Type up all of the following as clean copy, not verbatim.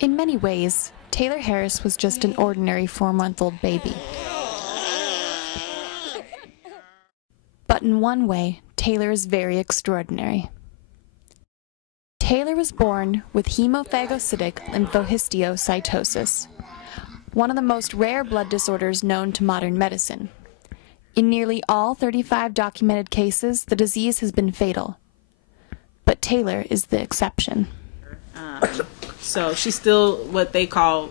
In many ways, Taylor Harris was just an ordinary 4-month-old baby. But in one way, Taylor is very extraordinary. Taylor was born with hemophagocytic lymphohistiocytosis, one of the most rare blood disorders known to modern medicine. In nearly all 35 documented cases, the disease has been fatal. But Taylor is the exception. So she's still what they call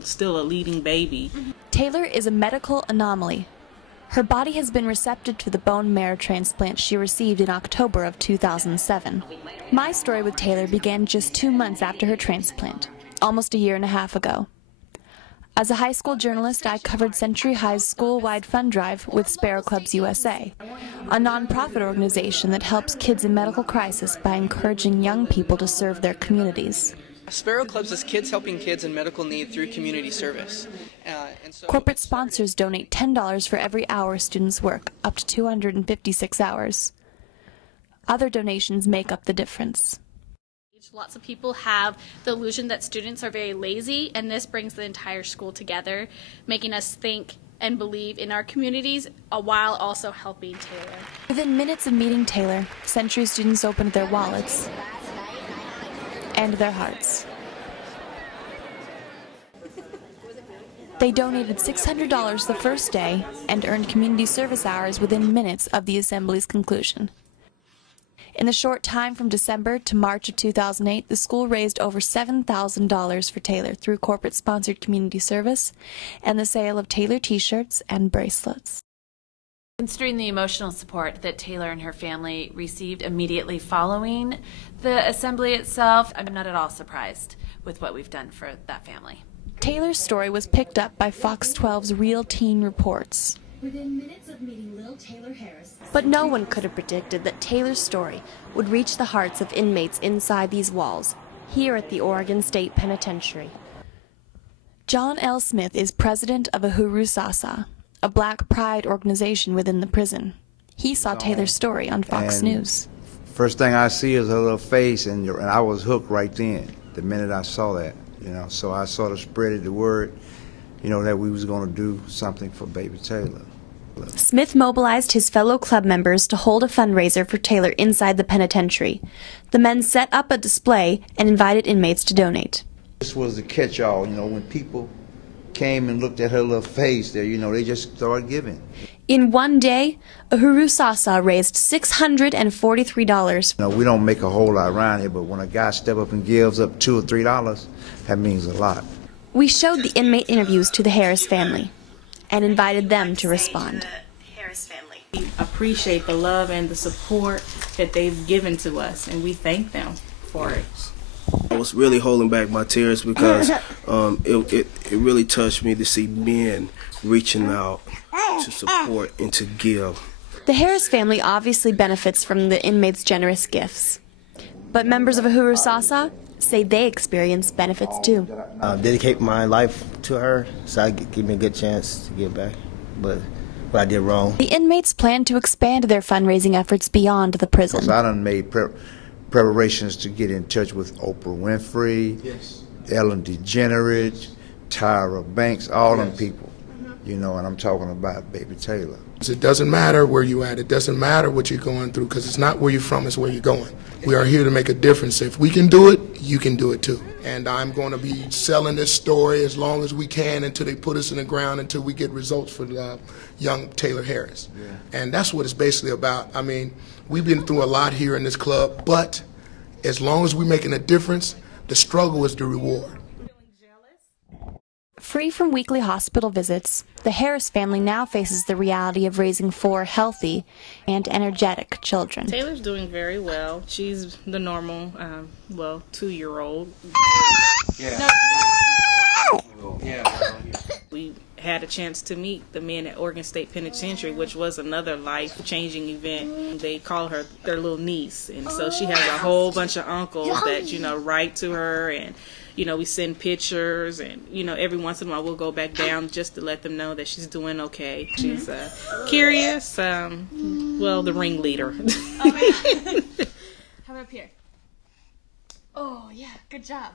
still a leading baby. Taylor is a medical anomaly. Her body has been receptive to the bone marrow transplant she received in October of 2007. My story with Taylor began just 2 months after her transplant, almost a year and a half ago. As a high school journalist, I covered Century High's school-wide fund drive with Sparrow Clubs USA, a nonprofit organization that helps kids in medical crisis by encouraging young people to serve their communities. Sparrow Clubs is kids helping kids in medical need through community service. Corporate sponsors donate $10 for every hour students work, up to 256 hours. Other donations make up the difference. Lots of people have the illusion that students are very lazy, and this brings the entire school together, making us think and believe in our communities while also helping Taylor. Within minutes of meeting Taylor, Century students opened their wallets and their hearts. They donated $600 the first day and earned community service hours within minutes of the assembly's conclusion. In the short time from December to March of 2008, the school raised over $7,000 for Taylor through corporate-sponsored community service and the sale of Taylor t-shirts and bracelets. Considering the emotional support that Taylor and her family received immediately following the assembly itself, I'm not at all surprised with what we've done for that family. Taylor's story was picked up by Fox 12's Real Teen Reports. Within minutes of meeting little Taylor Harris. But no one could have predicted that Taylor's story would reach the hearts of inmates inside these walls, here at the Oregon State Penitentiary. John L. Smith is president of Uhuru Sasa, a black pride organization within the prison. He saw Taylor's story on Fox News. First thing I see is her little face, and I was hooked right then, the minute I saw that, So I sort of spreaded the word, that we was going to do something for baby Taylor. Smith mobilized his fellow club members to hold a fundraiser for Taylor inside the penitentiary. The men set up a display and invited inmates to donate. This was the catch-all, when people came and looked at her little face there, they just started giving. In one day, Uhuru Sasa raised $643. We don't make a whole lot around here, but when a guy step up and gives up $2 or $3, that means a lot. We showed the inmate interviews to the Harris family and invited them to respond. We appreciate the love and the support that they've given to us, and we thank them for it. I was really holding back my tears because it really touched me to see men reaching out to support and to give. The Harris family obviously benefits from the inmates' generous gifts, but members of Uhuru Sasa say they experience benefits too. Dedicate my life to her, so I give me a good chance to give back, but what I did wrong. The inmates plan to expand their fundraising efforts beyond the prison. I done made preparations to get in touch with Oprah Winfrey, Ellen DeGeneres, Tyra Banks, all them people, and I'm talking about baby Taylor. It doesn't matter where you're at. It doesn't matter what you're going through, because it's not where you're from, it's where you're going. We are here to make a difference. If we can do it, you can do it too. And I'm going to be selling this story as long as we can until they put us in the ground, until we get results for young Taylor Harris. And that's what it's basically about. I mean, we've been through a lot here in this club, but as long as we're making a difference, the struggle is the reward. Free from weekly hospital visits, the Harris family now faces the reality of raising 4 healthy and energetic children. Taylor's doing very well. She's the normal, 2-year-old. We had a chance to meet the men at Oregon State Penitentiary, which was another life-changing event. They call her their little niece, and so she has a whole bunch of uncles that, write to her, and we send pictures, and every once in a while we'll go back down just to let them know that she's doing okay. She's curious, the ringleader. How about up here? Oh yeah, good job.